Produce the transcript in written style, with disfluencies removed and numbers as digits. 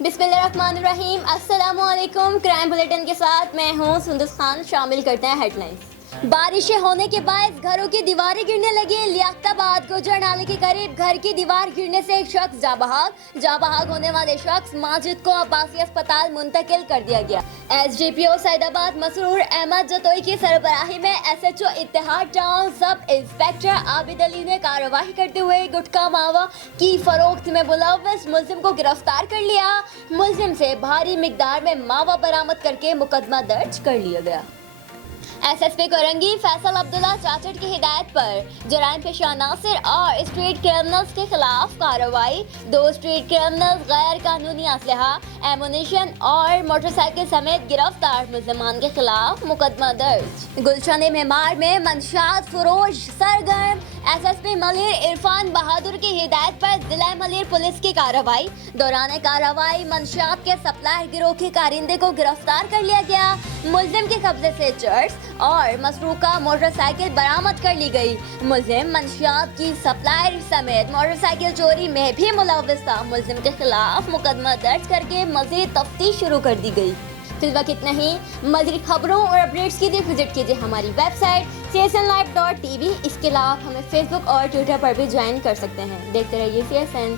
बिस्मिल्लाहिर्रहमानिर्रहीम, अस्सलामु अलैकुम। क्राइम बुलेटिन के साथ मैं हूँ सुंदस खान। शामिल करते हैं हेडलाइंस। बारिशें होने के बाद घरों की दीवारें गिरने लगी। लियाकताबाद गुजर नाले के करीब घर की दीवार गिरने से एक शख्स जाबहाग होने वाले शख्स माजिद को अब्बासी अस्पताल मुंतकिल कर दिया गया। SDPO सैदाबाद मसरूर अहमद जतोई की सरबराही में SHO Ittehad town sub inspector Abid Ali ने कार्रवाई करते हुए गुटखा मावा की फरोख्त में मुलव्वस मुलजिम को गिरफ्तार कर लिया। मुलजिम से भारी मिकदार में मावा बरामद करके मुकदमा दर्ज कर लिया गया। SSP कोरंगी फैसल अब्दुल्ला चाचड़ की हिदायत पर जराइम पेशा नासिर और स्ट्रीट क्रिमिनल्स के खिलाफ कार्रवाई। 2 स्ट्रीट क्रिमिनल्स गैर कानूनी असलहा, एमुनिशन और मोटरसाइकिल समेत गिरफ्तार मुलजमान के खिलाफ मुकदमा दर्ज। गुलशन मेमार में मंशियात फरोश सरगर्म। SSP मलिर इरफान बहादुर की हिदायत पर जिला मलिर पुलिस की कार्रवाई। दौरान कार्रवाई मंशियात के सप्लाई गिरोह के कारिंदे को गिरफ्तार कर लिया गया। मुलजिम के कब्जे से चर्स और मसरूका मोटरसाइकिल बरामद कर ली गई। मुलजिम मंशियात की सप्लाई समेत मोटरसाइकिल चोरी में भी मुलव्वस था। मुलजिम के खिलाफ मुकदमा दर्ज करके मजीद तफ्तीश शुरू कर दी गई। फिल वक्त इतना ही। मज़ीद खबरों और अपडेट्स के लिए विजिट कीजिए हमारी वेबसाइट csnlive.tv। इसके अलावा हमें फेसबुक और ट्विटर पर भी ज्वाइन कर सकते हैं। देखते रहिए CSN।